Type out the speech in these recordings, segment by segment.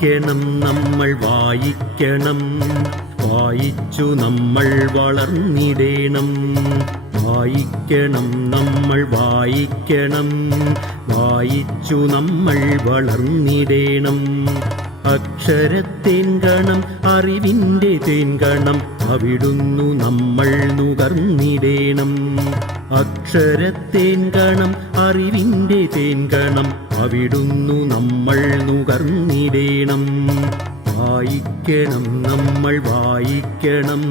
വായിക്കണം നമ്മൾ വായിക്കണം, വായിച്ചു നമ്മൾ വളർന്നിടേണം. വായിക്കണം നമ്മൾ വായിക്കണം, വായിച്ചു നമ്മൾ വളർന്നിടേണം. അക്ഷരത്തേൻകണം അറിവിൻ്റെ തേൻകണം, അവിടുന്നു നമ്മൾ നുകർന്നിടേണം. അക്ഷരത്തേൻകണം അറിവിൻ്റെ തേൻകണം, അവിടുന്നു നമ്മൾ നുകർന്നിടേണം. വായിക്കണം നമ്മൾ വായിക്കണം,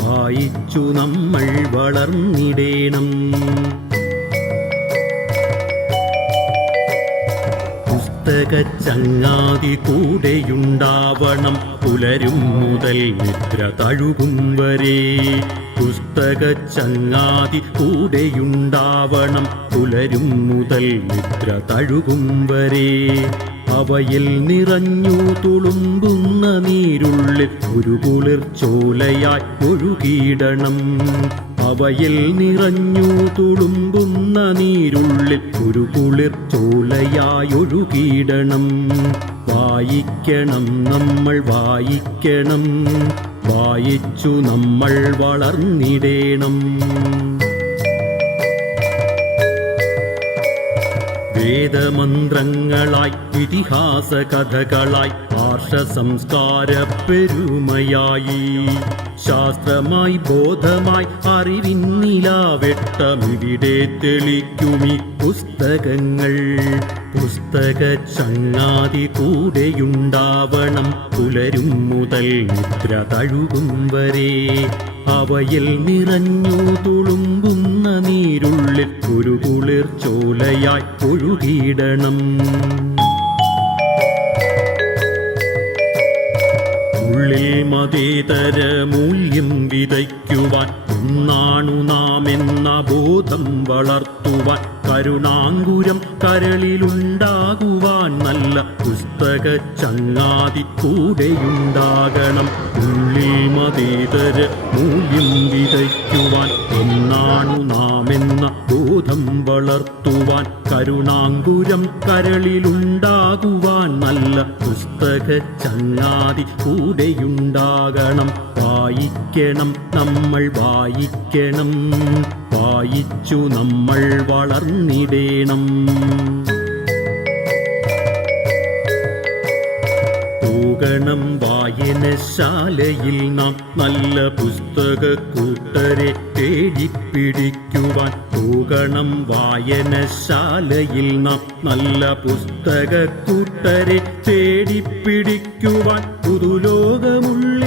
വായിച്ചു നമ്മൾ വളർന്നിടേണം. പുസ്തകച്ചങ്ങാതി കൂടെയുണ്ടാവണം, പുലരും മുതൽ നിദ്ര തഴുകും വരെ. പുസ്തകച്ചങ്ങാതി കൂടെയുണ്ടാവണം, പുലരും മുതൽ നിദ്ര തഴുകും വരെ. അവയിൽ നിറഞ്ഞു തുളുമ്പുന്ന നീരുള്ളിൽ ഒരു കുളിർച്ചോലയായി ഒഴുകിയിടണം. അവയിൽ നിറഞ്ഞു തുളുമ്പുന്ന നീരുള്ളിൽ ഒരു കുളിർച്ചോലയായി ഒഴുകിയിടണം. വായിക്കണം നമ്മൾ വായിക്കണം, വായിച്ചു നമ്മൾ വളർന്നിടേണം. വേദമന്ത്രങ്ങളായി ഇതിഹാസ കഥകളായി ആർഷ സംസ്കാര പെരുമയായി, ശാസ്ത്രമായി ബോധമായി അറിവിന്നിലാവെട്ടമിവിടെ തെളിക്കുമി പുസ്തകങ്ങൾ. പുസ്തകച്ചങ്ങാതി കൂടെയുണ്ടാവണം, പുലരും മുതൽ നിദ്ര തഴുകും വരെ. അവയിൽ നിറഞ്ഞു തുളുമ്പുന്ന നീരുള്ളിൽ ഒരു കുളിർച്ചോലയായി ഒഴുകിയിടണം. ഉള്ളിൽ മതേതര മൂല്യം വിതയ്ക്കുവാൻ ഒന്നാണു നാം എന്ന ബോധം വളർത്തുവാൻ, കരുണാങ്കുരം കരളിലുണ്ടാകുവാൻ നല്ല പുസ്തകച്ചങ്ങാതി കൂടെയുണ്ടാകണം. ഉള്ളിൽ മതേതര മൂല്യം വിതയ്ക്കുവാൻ ഒന്നാണു നാം എന്ന ബോധം വളർത്തുവാൻ, കരുണാങ്കുരം കരളിലുണ്ടാകുവാൻ നല്ല പുസ്തകച്ചങ്ങാതി കൂടെയുണ്ടാകണം. വായിക്കണം നമ്മൾ വായിക്കണം, വായിച്ചു നമ്മൾ വളർന്നിടേണം. പോകണം വായനശാലയിൽ നാം നല്ല പുസ്തക കൂട്ടരെ തേടിപ്പിടിക്കുവാൻ. പോകണം വായനശാലയിൽ നാം നല്ല പുസ്തക കൂട്ടരെ തേടിപ്പിടിക്കുവാൻ. പുതുലോകമുള്ള